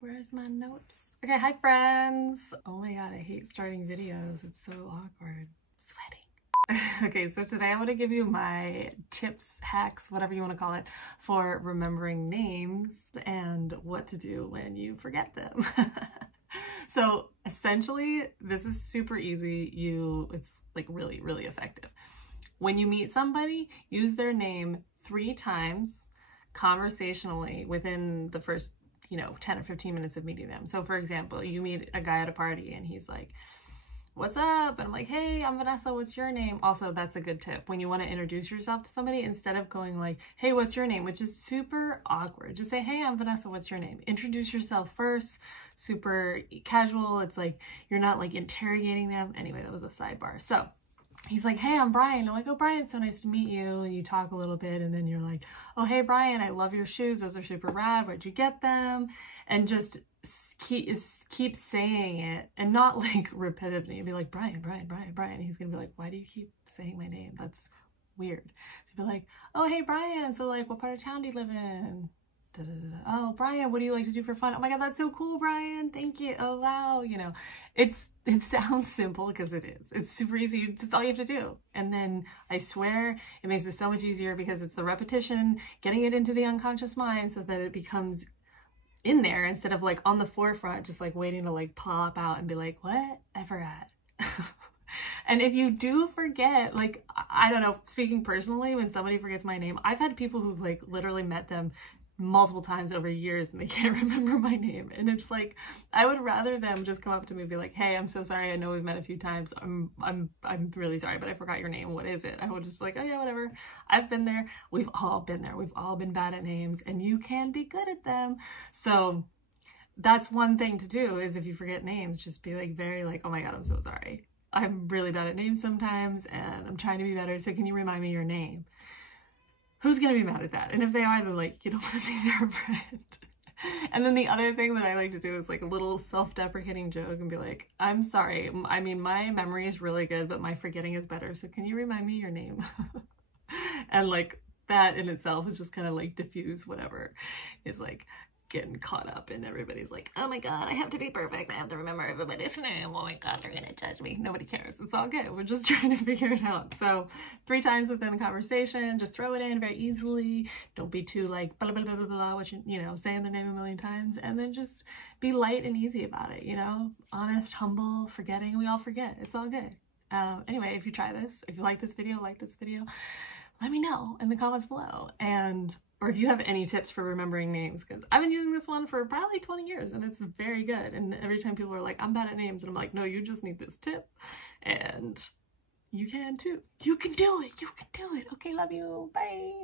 Where's my notes? Okay, hi friends. Oh my god, I hate starting videos. It's so awkward. Sweating. Okay, so today I'm going to give you my tips, hacks, whatever you want to call it, for remembering names and what to do when you forget them. So essentially, this is super easy. It's like really, really effective. When you meet somebody, use their name 3 times conversationally within the first 10 or 15 minutes of meeting them. So for example, you meet a guy at a party and he's like, what's up? And I'm like, hey, I'm Vanessa, what's your name? Also, that's a good tip. When you want to introduce yourself to somebody, instead of going like, hey, what's your name? Which is super awkward. Just say, hey, I'm Vanessa, what's your name? Introduce yourself first, super casual. It's like, you're not like interrogating them. Anyway, that was a sidebar. So he's like, hey, I'm Brian. I'm like, oh, Brian, so nice to meet you. And you talk a little bit and then you're like, oh, hey, Brian, I love your shoes. Those are super rad. Where'd you get them? And just keep saying it and not like repetitively. Be like, Brian, Brian, Brian, Brian. And he's going to be like, why do you keep saying my name? That's weird. So be like, oh, hey, Brian. So like, what part of town do you live in? Da, da, da, da. Oh, Brian, what do you like to do for fun? Oh my god, that's so cool, Brian. Thank you. Oh wow, it sounds simple because it is. It's super easy. That's all you have to do. And then I swear it makes it so much easier because it's the repetition, getting it into the unconscious mind so that it becomes in there instead of like on the forefront, just like waiting to like pop out and be like, what? I forgot. And if you do forget, like, I don't know, speaking personally, when somebody forgets my name, I've had people who've like literally met them multiple times over years and they can't remember my name. And it's like, I would rather them just come up to me and be like, hey, I'm so sorry. I know we've met a few times. I'm really sorry, but I forgot your name. What is it? I would just be like, oh yeah, whatever. I've been there. We've all been there. We've all been bad at names and you can be good at them. So that's one thing to do, is if you forget names, just be like very like, oh my God, I'm so sorry. I'm really bad at names sometimes and I'm trying to be better. So can you remind me your name? Who's gonna be mad at that? And if they are, they're like, you don't want to be their friend. And then the other thing that I like to do is like a little self-deprecating joke and be like, I'm sorry. I mean, my memory is really good, but my forgetting is better. So can you remind me your name? And like that in itself is just kind of like diffuse whatever is like getting caught up and everybody's like, oh my god, I have to be perfect. I have to remember everybody's name. Oh my god, they're gonna judge me. Nobody cares. It's all good. We're just trying to figure it out. So 3 times within the conversation, just throw it in very easily. Don't be too like blah blah blah blah blah, what saying their name a million times, and then just be light and easy about it, honest, humble, forgetting. We all forget. It's all good. Anyway, if you try this, if you like this video, let me know in the comments below. Or if you have any tips for remembering names, because I've been using this one for probably 20 years and it's very good. And every time people are like, I'm bad at names, and I'm like, no, you just need this tip. And you can too. You can do it. You can do it. Okay, love you. Bye.